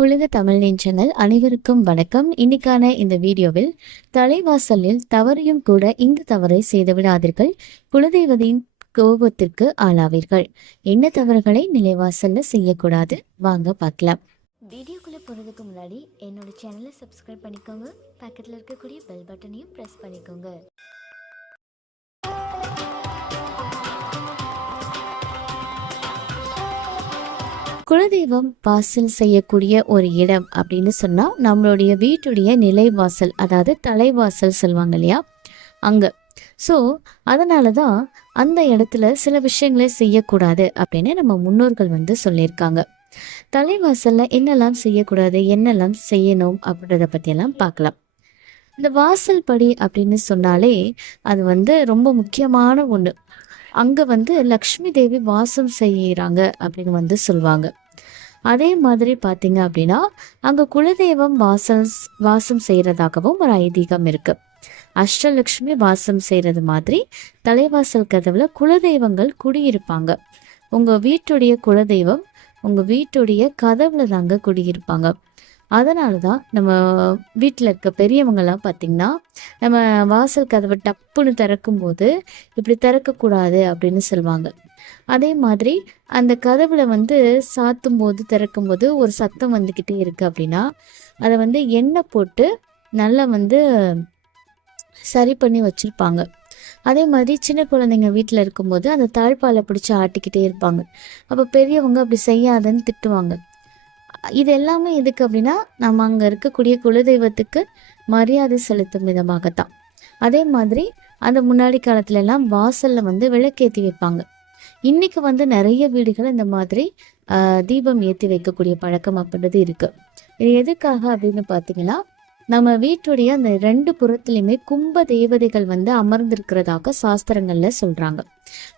புனித தமிழ் நெஞ்சங்கள் அனைவருக்கும் வணக்கம். இன்னைக்கான இந்த வீடியோவில் தலைவாசலில் தவறையும் கூட இந்த தவறை செய்துவிடாதீர்கள். விடாதீர்கள் கோபத்திற்கு ஆளாவீர்கள். என்ன தவறுகளை நிலைவாசல்ல செய்யக்கூடாது? வாங்க பார்க்கலாம். வீடியோக்குள்ள போறதுக்கு முன்னாடி என்னோட சேனலை சப்ஸ்கிரைப் பண்ணிக்கோங்க. பக்கத்துல இருக்கக்கூடிய பெல் பட்டனையும் பிரஸ் பண்ணிக்கோங்க. குலதெய்வம் வாசல் செய்யக்கூடிய ஒரு இடம் அப்படின்னு சொன்னால் நம்மளுடைய வீட்டுடைய நிலைவாசல் அதாவது தலைவாசல் சொல்லுவாங்க இல்லையா? அங்கே. ஸோ அதனால தான் அந்த இடத்துல சில விஷயங்களை செய்யக்கூடாது அப்படின்னு நம்ம முன்னோர்கள் வந்து சொல்லியிருக்காங்க. தலைவாசலில் என்னெல்லாம் செய்யக்கூடாது என்னெல்லாம் செய்யணும் அப்படின்றத பற்றியெல்லாம் பார்க்கலாம். இந்த வாசல் படி அப்படின்னு சொன்னாலே அது வந்து ரொம்ப முக்கியமான ஒன்று அங்கே வந்து லக்ஷ்மி தேவி வாசம் செய்கிறாங்க அப்படின்னு வந்து சொல்லுவாங்க. அதே மாதிரி பார்த்தீங்க அப்படின்னா அங்கே குலதெய்வம் வாசல் வாசம் செய்கிறதாகவும் ஒரு ஐதீகம் இருக்கு. அஷ்டலக்ஷ்மி வாசம் செய்கிறது மாதிரி தலைவாசல் கதவுல குலதெய்வங்கள் குடியிருப்பாங்க. உங்கள் வீட்டுடைய குலதெய்வம் உங்கள் வீட்டுடைய கதவுல தாங்க குடியிருப்பாங்க. அதனால தான் நம்ம வீட்டில் இருக்க பெரியவங்கெல்லாம் பார்த்திங்கன்னா நம்ம வாசல் கதவை டப்புன்னு திறக்கும்போது இப்படி திறக்கக்கூடாது அப்படின்னு சொல்லுவாங்க. அதே மாதிரி அந்த கதவுல வந்து சாத்தும் போது திறக்கும் போது ஒரு சத்தம் வந்துக்கிட்டே இருக்கு அப்படின்னா அதை வந்து எண்ணெய் போட்டு நல்லா வந்து சரி பண்ணி வச்சுருப்பாங்க. அதே மாதிரி சின்ன குழந்தைங்க வீட்டில் இருக்கும்போது அந்த தாழ்பாலை பிடிச்சி ஆட்டிக்கிட்டே இருப்பாங்க. அப்போ பெரியவங்க அப்படி செய்யாதன்னு திட்டுவாங்க. இது எல்லாமே எதுக்கு அப்படின்னா நம்ம அங்கே இருக்கக்கூடிய குலதெய்வத்துக்கு மரியாதை செலுத்தும் விதமாகத்தான். அதே மாதிரி அந்த முன்னாடி காலத்துல எல்லாம் வாசல்ல வந்து விளக்கேற்றி வைப்பாங்க. இன்னைக்கு வந்து நிறைய வீடுகள் இந்த மாதிரி தீபம் ஏற்றி வைக்கக்கூடிய பழக்கம் அப்படின்றது இருக்கு. இது எதுக்காக அப்படின்னு பார்த்தீங்கன்னா நம்ம வீட்டுடைய அந்த ரெண்டு புறத்துலையுமே கும்ப தேவதைகள் வந்து அமர்ந்திருக்கிறதாக சாஸ்திரங்கள்ல சொல்றாங்க.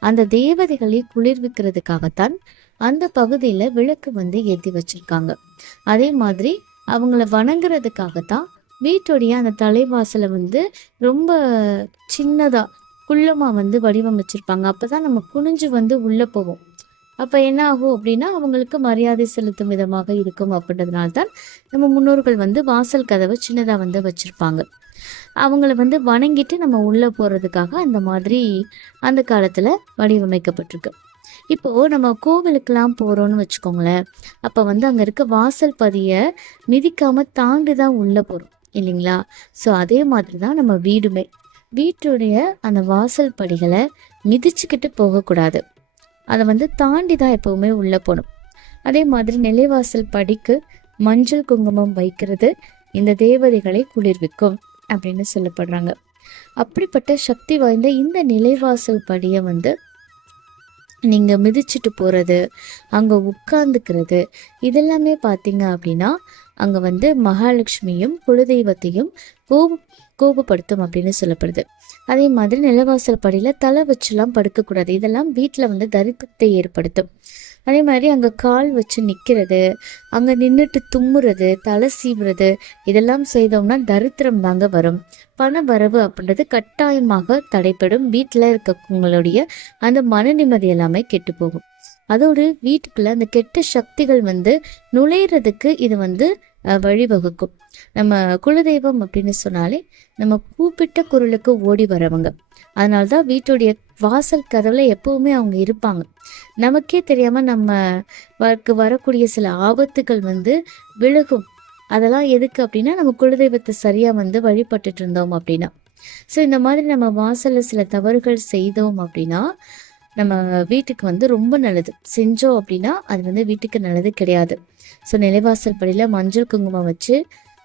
அந்த தேவதைகளை குளிர்விக்கிறதுக்காகத்தான் அந்த பகுதியில விளக்கு வந்து ஏற்றி வச்சிருக்காங்க. அதே மாதிரி அவங்கள வணங்குறதுக்காகத்தான் வீட்டுடைய அந்த தலைவாசலை வந்து ரொம்ப சின்னதா குள்ளமா வந்து வடிவமைச்சிருப்பாங்க. அப்பதான் நம்ம குனிஞ்சு வந்து உள்ள போவோம். அப்ப என்ன ஆகும் அப்படின்னா அவங்களுக்கு மரியாதை செலுத்தும் விதமாக இருக்கும் அப்படின்றதுனால தான் நம்ம முன்னோர்கள் வந்து வாசல் கதவை சின்னதா வந்து வச்சிருப்பாங்க. அவங்கள வந்து வணங்கிட்டு நம்ம உள்ள போறதுக்காக அந்த மாதிரி அந்த காலத்துல வடிவமைக்கப்பட்டிருக்கு. இப்போ நம்ம கோவிலுக்கெல்லாம் போறோம்னு வச்சுக்கோங்களேன். அப்ப வந்து அங்க இருக்க வாசல் பதிய மிதிக்காம தாண்டி தான் உள்ள போறோம் இல்லைங்களா? ஸோ அதே மாதிரி தான் நம்ம வீடுமே. வீட்டுடைய அந்த வாசல் படிகளை மிதிச்சுக்கிட்டு போகக்கூடாது. அதை வந்து தாண்டி தான் எப்பவுமே உள்ளே போகணும். அதே மாதிரி நிலைவாசல் படிக்கு மஞ்சள் குங்குமம் வைக்கிறது இந்த தேவதைகளை குளிர்விக்கும் அப்படின்னு சொல்லப்படுறாங்க. அப்படிப்பட்ட சக்தி வாய்ந்த இந்த நிலைவாசல் படியை வந்து நீங்கள் மிதிச்சிட்டு போகிறது அங்கே உட்கார்ந்துக்கிறது இதெல்லாமே பார்த்தீங்க அப்படின்னா அங்கே வந்து மகாலட்சுமியும் குலதெய்வத்தையும் கோப கோபப்படுத்தும் அப்படின்னு சொல்லப்படுது. அதே மாதிரி நிலவாசல் படியில் தலை வச்சுலாம் படுக்கக்கூடாது. இதெல்லாம் வீட்டில் வந்து தரித்திரத்தை ஏற்படுத்தும். அதே மாதிரி அங்கே கால் வச்சு நிற்கிறது அங்கே நின்றுட்டு தும்முறது தலை சீவுறது இதெல்லாம் செய்தோம்னா தரித்திரம் தாங்க வரும். பண வரவு அப்படின்றது கட்டாயமாக தடைப்படும் வீட்டில் இருக்கவங்களுடைய அந்த மன நிம்மதி எல்லாமே கெட்டு போகும். அதோடு வீட்டுக்குள்ள அந்த கெட்ட சக்திகள் வந்து நுழையிறதுக்கு இது வந்து வழிவகுக்கும். நம்ம குலதெய்வம் அப்படின்னு சொன்னாலே நம்ம கூப்பிட்ட குரலுக்கு ஓடி வரவங்க. அதனால தான் வீட்டுடைய வாசல் கதவுல எப்பவுமே அவங்க இருப்பாங்க. நமக்கே தெரியாம நம்ம வரக்கூடிய சில ஆபத்துகள் வந்து விலகும் அதெல்லாம் எதுக்கு அப்படின்னா நம்ம குலதெய்வத்தை சரியா வந்து வழிபட்டுட்டு இருந்தோம் அப்படின்னா. ஸோ இந்த மாதிரி நம்ம வாசல்ல சில தவறுகள் செய்தோம் அப்படின்னா நம்ம வீட்டுக்கு வந்து ரொம்ப நல்லது. செஞ்சோம் அப்படின்னா அது வந்து வீட்டுக்கு நல்லது கிடையாது. ஸோ நிலைவாசல் படியில் மஞ்சள் குங்குமம் வச்சு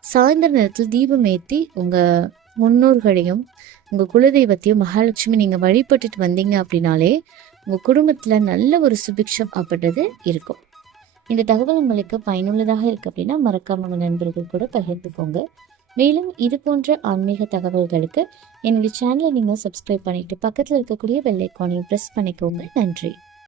சாயந்தர நேரத்தில் தீபம் ஏற்றி உங்கள் முன்னோர்களையும் உங்கள் குலதெய்வத்தையும் மகாலட்சுமி நீங்கள் வழிபட்டுட்டு வந்தீங்க அப்படின்னாலே உங்கள் குடும்பத்தில் நல்ல ஒரு சுபிக்ஷம் அப்படின்றது இருக்கும். இந்த தகவல் உங்களுக்கு பயனுள்ளதாக இருக்குது அப்படின்னா மறக்காம உங்கள் நண்பர்கள் கூட பகிர்ந்துக்கோங்க. மேலும் இது போன்ற ஆன்மீக தகவல்களுக்கு என்னுடைய சேனலை நீங்கள் சப்ஸ்கிரைப் பண்ணிட்டு பக்கத்தில் இருக்கக்கூடிய வெள்ளைக்கானையும் ப்ரெஸ் பண்ணிக்கோங்க. நன்றி.